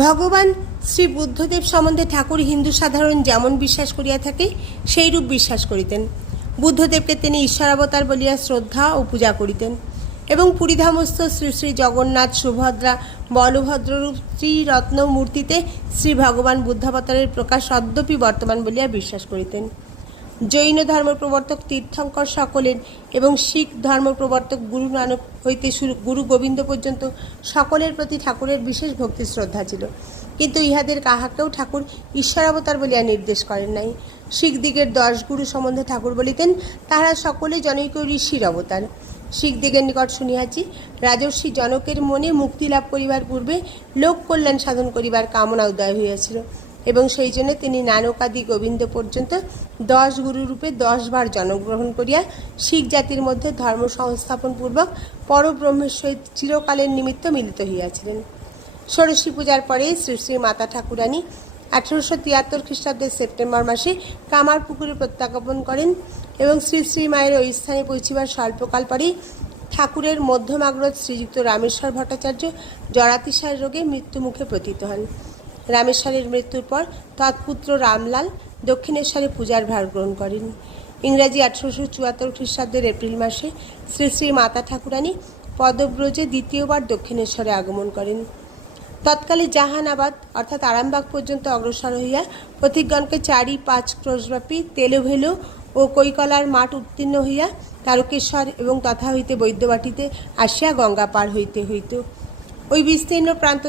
ভগবান শ্রী বুদ্ধদেব সম্বন্ধে ঠাকুর হিন্দু সাধারণ যেমন বিশ্বাস করিয়া থাকে সেইরূপ বিশ্বাস করিতেন। বুদ্ধদেবকে তিনি ঈশ্বরাবতার বলিয়া শ্রদ্ধা ও পূজা করিতেন এবং পুরীধামস্থ শ্রী শ্রী জগন্নাথ, সুভদ্রা, বলভদ্ররূপ ত্রিরত্ন মূর্তিতে শ্রী ভগবান বুদ্ধাবতারের প্রকাশ অদ্যপি বর্তমান বলিয়া বিশ্বাস করিতেন। জৈন ধর্ম প্রবর্তক তীর্থঙ্কর সকলের এবং শিখ ধর্ম প্রবর্তক গুরু নানক হইতে গুরু গোবিন্দ পর্যন্ত সকলের প্রতি ঠাকুরের বিশেষ ভক্তি শ্রদ্ধা ছিল, কিন্তু ইহাদের কাহাকেও ঠাকুর ঈশ্বরাবতার বলিয়া নির্দেশ করেন নাই। শিখদিগের 10 গুরু সম্বন্ধে ঠাকুর বলিতেন, তাহারা সকলে জনৈক ঋষির অবতার। শিখদিগের নিকট শুনিয়াছি, রাজর্ষি জনকের মনে মুক্তি লাভ করিবার পূর্বে লোক কল্যাণ সাধন করিবার কামনা উদয় হইয়াছিল এবং সেই জন্য তিনি নানক আদি গোবিন্দ পর্যন্ত 10 গুরুরূপে 10 বার জন্মগ্রহণ করিয়া শিখ জাতির মধ্যে ধর্ম সংস্থাপন পূর্বক পরব্রহ্মের সহিত চিরকালের নিমিত্ত মিলিত হইয়াছিলেন। ষোড়শী পূজার পরে শ্রী শ্রী মাতা ঠাকুরানী 1873 খ্রিস্টাব্দের সেপ্টেম্বর মাসে কামারপুকুরে প্রত্যাগমন করেন এবং শ্রী শ্রী মায়ের ওই স্থানে পৌঁছিবার স্বল্পকাল পরেই ঠাকুরের মধ্যমাগ্রজ শ্রীযুক্ত রামেশ্বর ভট্টাচার্য জরাতিশায় রোগে মৃত্যুমুখে পতিত হন। রামেশ্বরের মৃত্যুর পর তৎপুত্র রামলাল দক্ষিণেশ্বরে পূজার ভার গ্রহণ করেন। ইংরাজি 1874 খ্রিস্টাব্দের এপ্রিল মাসে শ্রী শ্রী মাতা ঠাকুরানী পদব্রজে দ্বিতীয়বার দক্ষিণেশ্বরে আগমন করেন। তৎকালে জাহানাবাদ অর্থাৎ আরামবাগ পর্যন্ত অগ্রসর হইয়া পথিকগণকে 4-5 ক্রোশব্যাপী তেলোভেলো ও কৈকলার মাঠ উত্তীর্ণ হইয়া তারকেশ্বর এবং তথা হইতে বৈদ্যবাটিতে আসিয়া গঙ্গা পার হইতে হইত। ওই বিস্তীর্ণ প্রান্ত